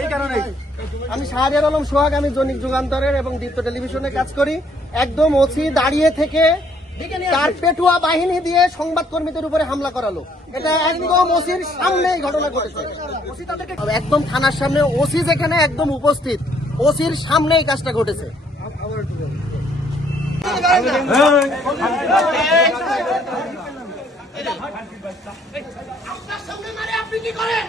এই কারণে আমি শাহরিয়ার আলম সোহাগ, আমি দৈনিক যুগান্তরের এবং দীপ্ত টেলিভিশনে কাজ করি। একদম ওসি দাঁড়িয়ে থেকে তার পেটুয়া বাহিনী দিয়ে সংবাদকর্মীদের উপরে হামলা করালো। এটা একদম ওসির সামনে এই ঘটনা ঘটেছে, একদম থানার সামনে, ওসি যেখানে একদম উপস্থিত, ওসির সামনে এই কাজটা ঘটেছে। আপনি কি করেন?